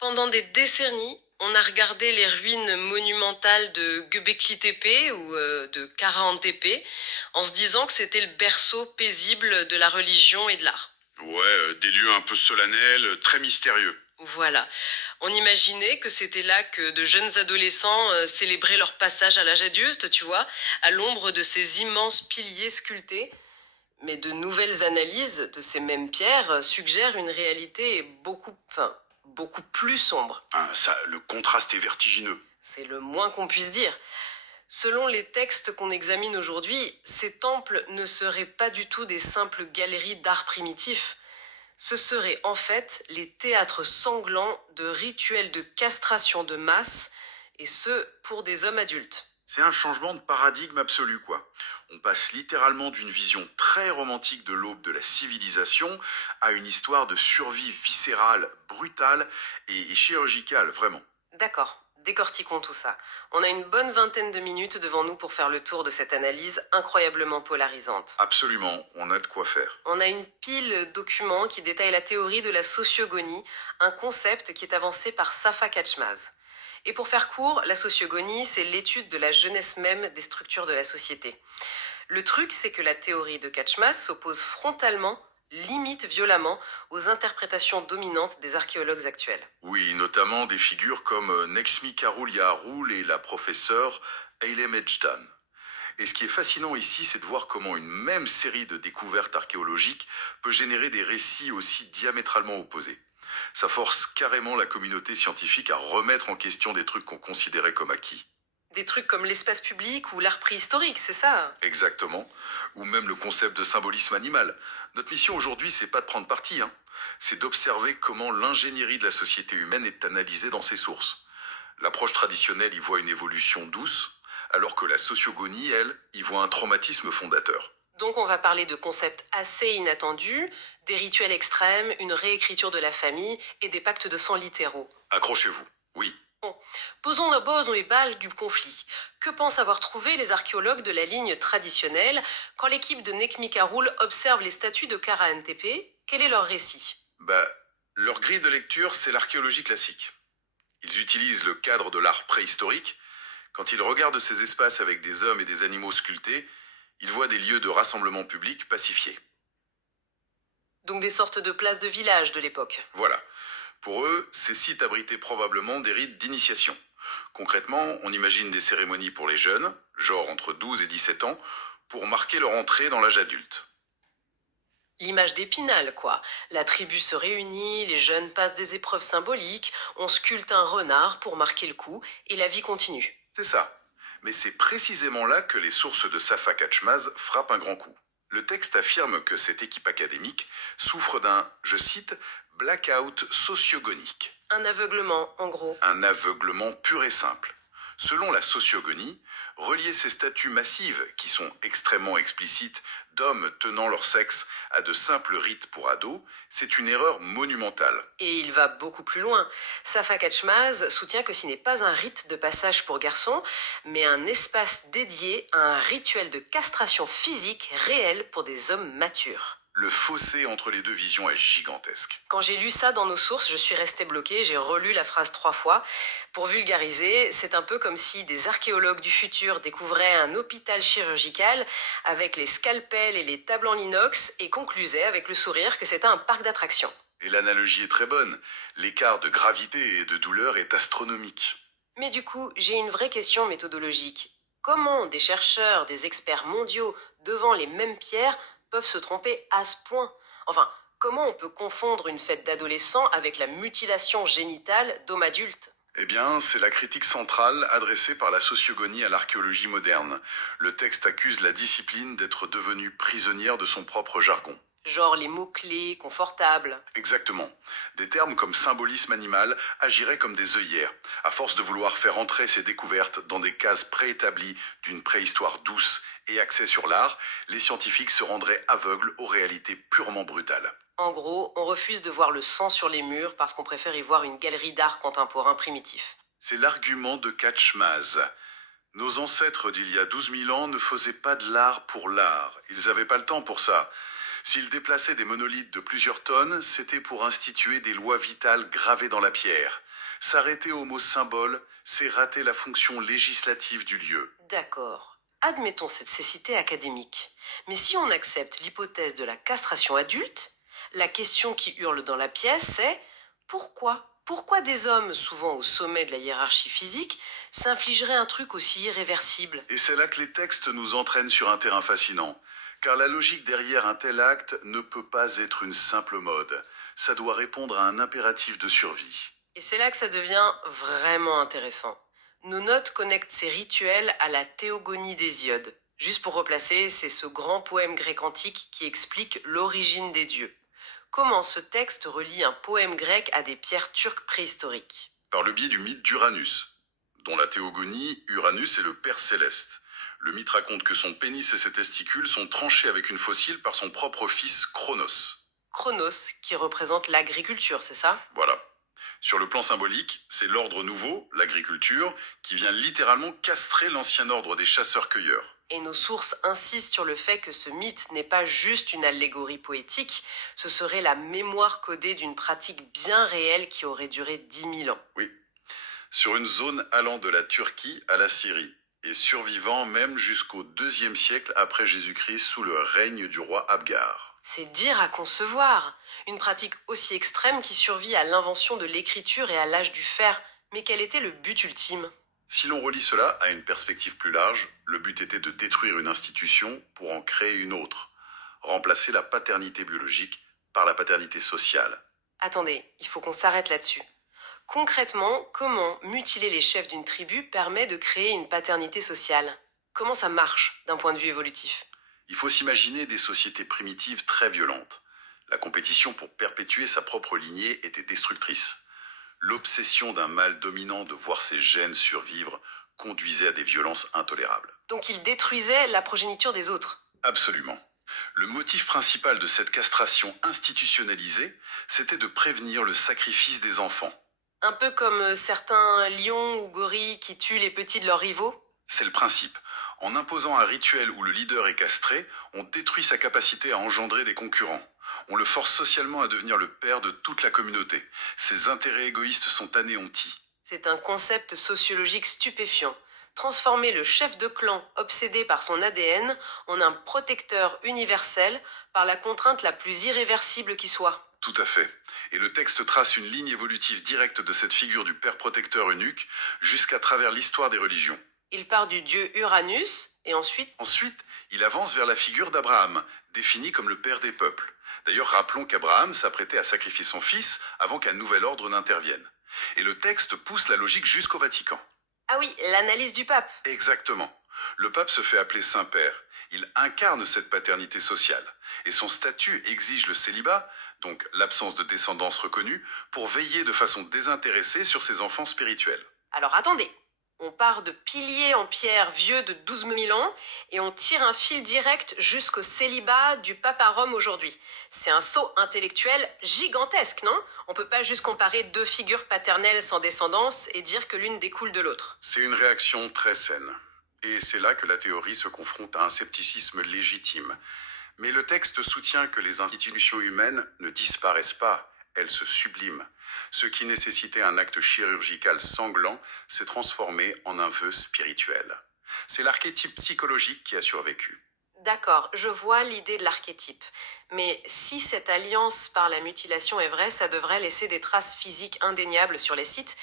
Pendant des décennies, on a regardé les ruines monumentales de Göbekli Tepe ou de Karahan Tepe en se disant que c'était le berceau paisible de la religion et de l'art. Ouais, des lieux un peu solennels, très mystérieux. Voilà. On imaginait que c'était là que de jeunes adolescents célébraient leur passage à l'âge adulte, tu vois, à l'ombre de ces immenses piliers sculptés. Mais de nouvelles analyses de ces mêmes pierres suggèrent une réalité beaucoup plus sombre. Ah, ça, le contraste est vertigineux. C'est le moins qu'on puisse dire. Selon les textes qu'on examine aujourd'hui, ces temples ne seraient pas du tout des simples galeries d'art primitif. Ce seraient en fait les théâtres sanglants de rituels de castration de masse, et ce, pour des hommes adultes. C'est un changement de paradigme absolu, quoi. On passe littéralement d'une vision très romantique de l'aube de la civilisation à une histoire de survie viscérale, brutale et chirurgicale, vraiment. D'accord, décortiquons tout ça. On a une bonne vingtaine de minutes devant nous pour faire le tour de cette analyse incroyablement polarisante. Absolument, on a de quoi faire. On a une pile de documents qui détaillent la théorie de la sociogonie, un concept qui est avancé par Safa Katchmaz. Et pour faire court, la sociogonie, c'est l'étude de la jeunesse même des structures de la société. Le truc, c'est que la théorie de Katchmaz s'oppose frontalement, limite violemment, aux interprétations dominantes des archéologues actuels. Oui, notamment des figures comme Nexmi Karul Yaharul et la professeure Eilem Edjdan. Et ce qui est fascinant ici, c'est de voir comment une même série de découvertes archéologiques peut générer des récits aussi diamétralement opposés. Ça force carrément la communauté scientifique à remettre en question des trucs qu'on considérait comme acquis. Des trucs comme l'espace public ou l'art préhistorique, c'est ça? Exactement. Ou même le concept de symbolisme animal. Notre mission aujourd'hui, c'est pas de prendre parti, hein. C'est d'observer comment l'ingénierie de la société humaine est analysée dans ses sources. L'approche traditionnelle y voit une évolution douce, alors que la sociogonie, elle, y voit un traumatisme fondateur. Donc on va parler de concepts assez inattendus, des rituels extrêmes, une réécriture de la famille et des pactes de sang littéraux. Accrochez-vous. Oui. Bon, posons d'abord dans les balles du conflit. Que pensent avoir trouvé les archéologues de la ligne traditionnelle quand l'équipe de Nekmi Karul observe les statues de Karahan Tepe? Quel est leur récit? Bah, leur grille de lecture, c'est l'archéologie classique. Ils utilisent le cadre de l'art préhistorique. Quand ils regardent ces espaces avec des hommes et des animaux sculptés, ils voient des lieux de rassemblement public pacifiés. Donc des sortes de places de village de l'époque. Voilà. Pour eux, ces sites abritaient probablement des rites d'initiation. Concrètement, on imagine des cérémonies pour les jeunes, genre entre 12 et 17 ans, pour marquer leur entrée dans l'âge adulte. L'image d'Épinal, quoi. La tribu se réunit, les jeunes passent des épreuves symboliques, on sculpte un renard pour marquer le coup, et la vie continue. C'est ça. Mais c'est précisément là que les sources de Safa Katchmaz frappent un grand coup. Le texte affirme que cette équipe académique souffre d'un, je cite, blackout sociogonique. Un aveuglement, en gros. Un aveuglement pur et simple. Selon la sociogonie, relier ces statues massives, qui sont extrêmement explicites, d'hommes tenant leur sexe à de simples rites pour ados, c'est une erreur monumentale. Et il va beaucoup plus loin. Safa Katchmaz soutient que ce n'est pas un rite de passage pour garçons, mais un espace dédié à un rituel de castration physique réel pour des hommes matures. Le fossé entre les deux visions est gigantesque. Quand j'ai lu ça dans nos sources, je suis restée bloquée, j'ai relu la phrase 3 fois. Pour vulgariser, c'est un peu comme si des archéologues du futur découvraient un hôpital chirurgical avec les scalpels et les tables en inox et conclusaient avec le sourire que c'était un parc d'attractions. Et l'analogie est très bonne. L'écart de gravité et de douleur est astronomique. Mais du coup, j'ai une vraie question méthodologique. Comment des chercheurs, des experts mondiaux devant les mêmes pierres peuvent se tromper à ce point? Enfin, comment on peut confondre une fête d'adolescents avec la mutilation génitale d'hommes adultes? Eh bien, c'est la critique centrale adressée par la sociogonie à l'archéologie moderne. Le texte accuse la discipline d'être devenue prisonnière de son propre jargon. Genre les mots-clés, confortables. Exactement. Des termes comme symbolisme animal agiraient comme des œillères, à force de vouloir faire entrer ces découvertes dans des cases préétablies d'une préhistoire douce et axée sur l'art, les scientifiques se rendraient aveugles aux réalités purement brutales. En gros, on refuse de voir le sang sur les murs parce qu'on préfère y voir une galerie d'art contemporain primitif. C'est l'argument de Katchmaz. Nos ancêtres d'il y a 12 000 ans ne faisaient pas de l'art pour l'art. Ils n'avaient pas le temps pour ça. S'ils déplaçaient des monolithes de plusieurs tonnes, c'était pour instituer des lois vitales gravées dans la pierre. S'arrêter au mot symbole, c'est rater la fonction législative du lieu. D'accord. Admettons cette cécité académique. Mais si on accepte l'hypothèse de la castration adulte, la question qui hurle dans la pièce, c'est pourquoi? Pourquoi des hommes, souvent au sommet de la hiérarchie physique, s'infligeraient un truc aussi irréversible? Et c'est là que les textes nous entraînent sur un terrain fascinant. Car la logique derrière un tel acte ne peut pas être une simple mode. Ça doit répondre à un impératif de survie. Et c'est là que ça devient vraiment intéressant. Nos notes connectent ces rituels à la théogonie d'Hésiode. Juste pour replacer, c'est ce grand poème grec antique qui explique l'origine des dieux. Comment ce texte relie un poème grec à des pierres turques préhistoriques? Par le biais du mythe d'Uranus, dont la théogonie, Uranus est le père céleste. Le mythe raconte que son pénis et ses testicules sont tranchés avec une fossile par son propre fils Chronos. Chronos, qui représente l'agriculture, c'est ça? Voilà. Sur le plan symbolique, c'est l'ordre nouveau, l'agriculture, qui vient littéralement castrer l'ancien ordre des chasseurs-cueilleurs. Et nos sources insistent sur le fait que ce mythe n'est pas juste une allégorie poétique, ce serait la mémoire codée d'une pratique bien réelle qui aurait duré 10 000 ans. Oui. Sur une zone allant de la Turquie à la Syrie, et survivant même jusqu'au IIe siècle après Jésus-Christ sous le règne du roi Abgar. C'est dire à concevoir. Une pratique aussi extrême qui survit à l'invention de l'écriture et à l'âge du fer. Mais quel était le but ultime? Si l'on relie cela à une perspective plus large, le but était de détruire une institution pour en créer une autre, remplacer la paternité biologique par la paternité sociale. Attendez, il faut qu'on s'arrête là-dessus. Concrètement, comment mutiler les chefs d'une tribu permet de créer une paternité sociale? Comment ça marche d'un point de vue évolutif? Il faut s'imaginer des sociétés primitives très violentes. La compétition pour perpétuer sa propre lignée était destructrice. L'obsession d'un mâle dominant de voir ses gènes survivre conduisait à des violences intolérables. Donc il détruisait la progéniture des autres. Absolument. Le motif principal de cette castration institutionnalisée, c'était de prévenir le sacrifice des enfants. Un peu comme certains lions ou gorilles qui tuent les petits de leurs rivaux. C'est le principe. En imposant un rituel où le leader est castré, on détruit sa capacité à engendrer des concurrents. On le force socialement à devenir le père de toute la communauté. Ses intérêts égoïstes sont anéantis. C'est un concept sociologique stupéfiant. Transformer le chef de clan obsédé par son ADN en un protecteur universel par la contrainte la plus irréversible qui soit. Tout à fait. Et le texte trace une ligne évolutive directe de cette figure du père protecteur eunuque jusqu'à travers l'histoire des religions. Il part du dieu Uranus et Ensuite, il avance vers la figure d'Abraham, défini comme le père des peuples. D'ailleurs, rappelons qu'Abraham s'apprêtait à sacrifier son fils avant qu'un nouvel ordre n'intervienne. Et le texte pousse la logique jusqu'au Vatican. Ah oui, l'analyse du pape. Exactement. Le pape se fait appeler Saint-Père. Il incarne cette paternité sociale. Et son statut exige le célibat, donc l'absence de descendance reconnue, pour veiller de façon désintéressée sur ses enfants spirituels. Alors attendez, on part de piliers en pierre vieux de 12 000 ans et on tire un fil direct jusqu'au célibat du pape à Rome aujourd'hui. C'est un saut intellectuel gigantesque, non? On peut pas juste comparer deux figures paternelles sans descendance et dire que l'une découle de l'autre. C'est une réaction très saine. Et c'est là que la théorie se confronte à un scepticisme légitime. Mais le texte soutient que les institutions humaines ne disparaissent pas, elles se subliment. Ce qui nécessitait un acte chirurgical sanglant s'est transformé en un vœu spirituel. C'est l'archétype psychologique qui a survécu. D'accord, je vois l'idée de l'archétype. Mais si cette alliance par la mutilation est vraie, ça devrait laisser des traces physiques indéniables sur les sites.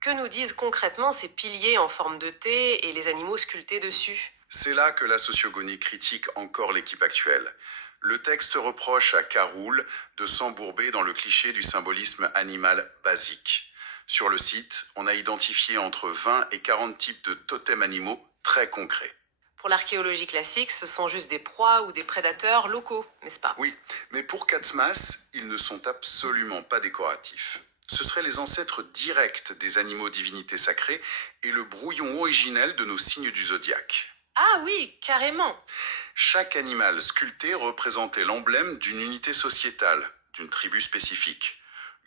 Que nous disent concrètement ces piliers en forme de T et les animaux sculptés dessus? C'est là que la sociogonie critique encore l'équipe actuelle. Le texte reproche à Caroul de s'embourber dans le cliché du symbolisme animal basique. Sur le site, on a identifié entre 20 et 40 types de totems animaux très concrets. Pour l'archéologie classique, ce sont juste des proies ou des prédateurs locaux, n'est-ce pas? Oui, mais pour Katzmas, ils ne sont absolument pas décoratifs. Ce seraient les ancêtres directs des animaux divinités sacrées et le brouillon originel de nos signes du zodiaque. Ah oui, carrément. Chaque animal sculpté représentait l'emblème d'une unité sociétale, d'une tribu spécifique.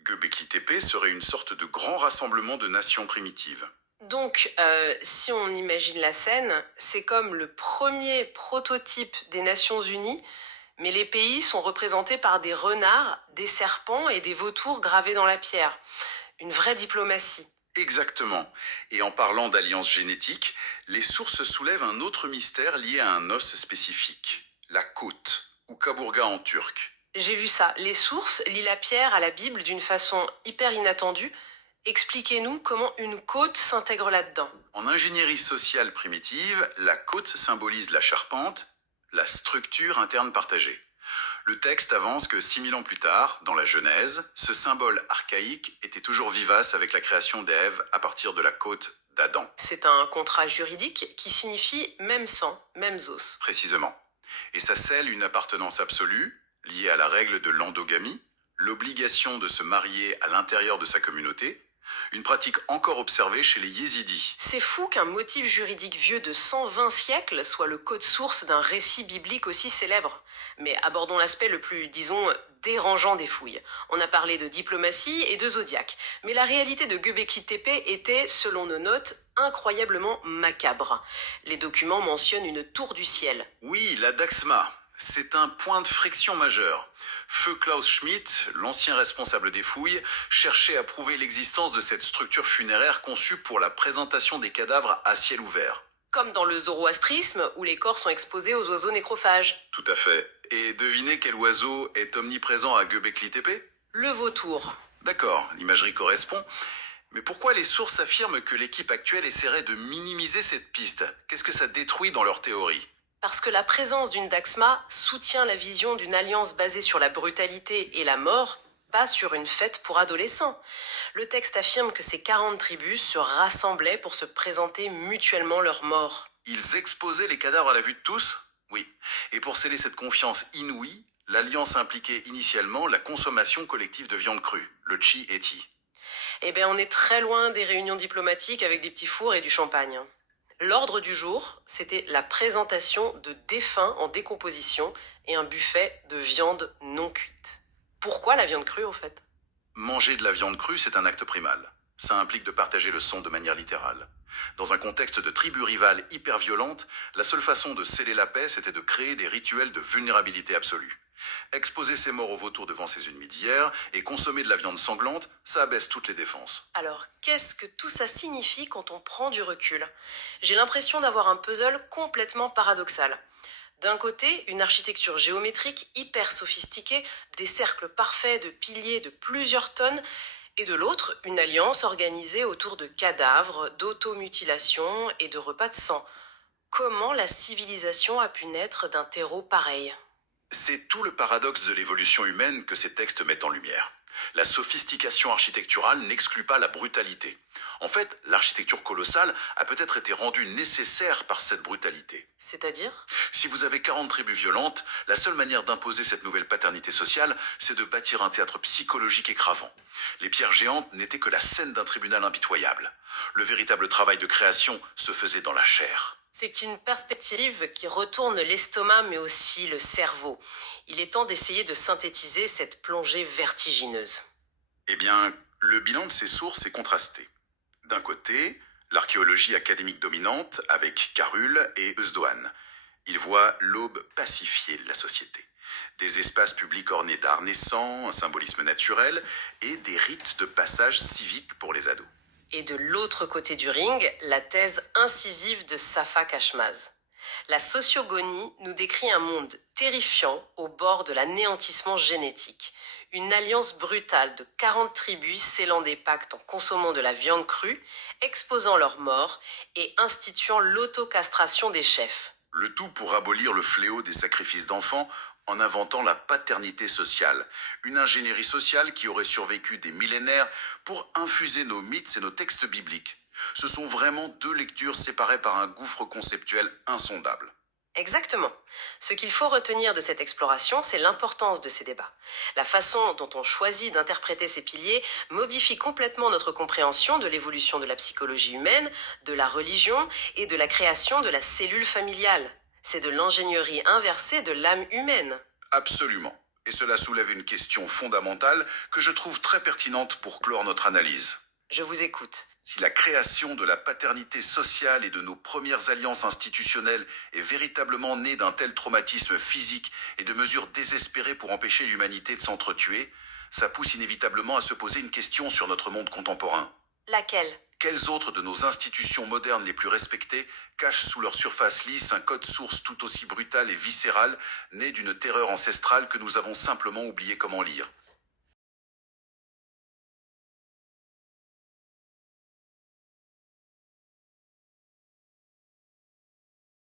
Göbekli Tepe serait une sorte de grand rassemblement de nations primitives. Donc, si on imagine la scène, c'est comme le premier prototype des Nations Unies, mais les pays sont représentés par des renards, des serpents et des vautours gravés dans la pierre. Une vraie diplomatie. Exactement. Et en parlant d'alliance génétique, les sources soulèvent un autre mystère lié à un os spécifique, la côte, ou kaburga en turc. J'ai vu ça. Les sources lient la pierre à la Bible d'une façon hyper inattendue. Expliquez-nous comment une côte s'intègre là-dedans. En ingénierie sociale primitive, la côte symbolise la charpente, la structure interne partagée. Le texte avance que 6000 ans plus tard, dans la Genèse, ce symbole archaïque était toujours vivace avec la création d'Ève à partir de la côte d'Adam, C'est un contrat juridique qui signifie même sang, mêmes os. précisément. Et ça scelle une appartenance absolue, liée à la règle de l'endogamie, l'obligation de se marier à l'intérieur de sa communauté, une pratique encore observée chez les Yézidis. C'est fou qu'un motif juridique vieux de 120 siècles soit le code source d'un récit biblique aussi célèbre. Mais abordons l'aspect le plus, disons, dérangeant des fouilles. On a parlé de diplomatie et de zodiaque, mais la réalité de Göbekli Tepe était, selon nos notes, incroyablement macabre. Les documents mentionnent une tour du ciel. Oui, la Daxma, c'est un point de friction majeur. Feu Klaus Schmidt, l'ancien responsable des fouilles, cherchait à prouver l'existence de cette structure funéraire conçue pour la présentation des cadavres à ciel ouvert. Comme dans le zoroastrisme, où les corps sont exposés aux oiseaux nécrophages. Tout à fait. Et devinez quel oiseau est omniprésent à Göbekli Tepe? Le vautour. D'accord, l'imagerie correspond. Mais pourquoi les sources affirment que l'équipe actuelle essaierait de minimiser cette piste? Qu'est-ce que ça détruit dans leur théorie? Parce que la présence d'une Daxma soutient la vision d'une alliance basée sur la brutalité et la mort, pas sur une fête pour adolescents. Le texte affirme que ces 40 tribus se rassemblaient pour se présenter mutuellement leur mort. Ils exposaient les cadavres à la vue de tous? Oui. Et pour sceller cette confiance inouïe, l'alliance impliquait initialement la consommation collective de viande crue, le chi eti. Eh bien, on est très loin des réunions diplomatiques avec des petits fours et du champagne. L'ordre du jour, c'était la présentation de défunts en décomposition et un buffet de viande non cuite. Pourquoi la viande crue, au fait? Manger de la viande crue, c'est un acte primal. Ça implique de partager le sang de manière littérale. Dans un contexte de tribus rivales hyper violentes, la seule façon de sceller la paix, c'était de créer des rituels de vulnérabilité absolue. Exposer ses morts au vautour devant ses ennemis d'hier et consommer de la viande sanglante, ça abaisse toutes les défenses. Alors, qu'est-ce que tout ça signifie quand on prend du recul? J'ai l'impression d'avoir un puzzle complètement paradoxal. D'un côté, une architecture géométrique hyper sophistiquée, des cercles parfaits de piliers de plusieurs tonnes, et de l'autre, une alliance organisée autour de cadavres, d'automutilation et de repas de sang. Comment la civilisation a pu naître d'un terreau pareil? C'est tout le paradoxe de l'évolution humaine que ces textes mettent en lumière. La sophistication architecturale n'exclut pas la brutalité. En fait, l'architecture colossale a peut-être été rendue nécessaire par cette brutalité. C'est-à-dire? Si vous avez 40 tribus violentes, la seule manière d'imposer cette nouvelle paternité sociale, c'est de bâtir un théâtre psychologique écravant. Les pierres géantes n'étaient que la scène d'un tribunal impitoyable. Le véritable travail de création se faisait dans la chair. C'est une perspective qui retourne l'estomac mais aussi le cerveau. Il est temps d'essayer de synthétiser cette plongée vertigineuse. Eh bien, le bilan de ces sources est contrasté. D'un côté, l'archéologie académique dominante avec Carul et Eusdoan. Ils voient l'aube pacifiée de la société. Des espaces publics ornés d'art naissant, un symbolisme naturel et des rites de passage civique pour les ados. Et de l'autre côté du ring, la thèse incisive de Safa Kashmaz. La sociogonie nous décrit un monde terrifiant au bord de l'anéantissement génétique. Une alliance brutale de 40 tribus scellant des pactes en consommant de la viande crue, exposant leurs morts et instituant l'autocastration des chefs. Le tout pour abolir le fléau des sacrifices d'enfants en inventant la paternité sociale, une ingénierie sociale qui aurait survécu des millénaires pour infuser nos mythes et nos textes bibliques. Ce sont vraiment deux lectures séparées par un gouffre conceptuel insondable. Exactement. Ce qu'il faut retenir de cette exploration, c'est l'importance de ces débats. La façon dont on choisit d'interpréter ces piliers modifie complètement notre compréhension de l'évolution de la psychologie humaine, de la religion et de la création de la cellule familiale. C'est de l'ingénierie inversée de l'âme humaine. Absolument. Et cela soulève une question fondamentale que je trouve très pertinente pour clore notre analyse. Je vous écoute. Si la création de la paternité sociale et de nos premières alliances institutionnelles est véritablement née d'un tel traumatisme physique et de mesures désespérées pour empêcher l'humanité de s'entretuer, ça pousse inévitablement à se poser une question sur notre monde contemporain. Laquelle? Quelles autres de nos institutions modernes les plus respectées cachent sous leur surface lisse un code source tout aussi brutal et viscéral, né d'une terreur ancestrale que nous avons simplement oublié comment lire?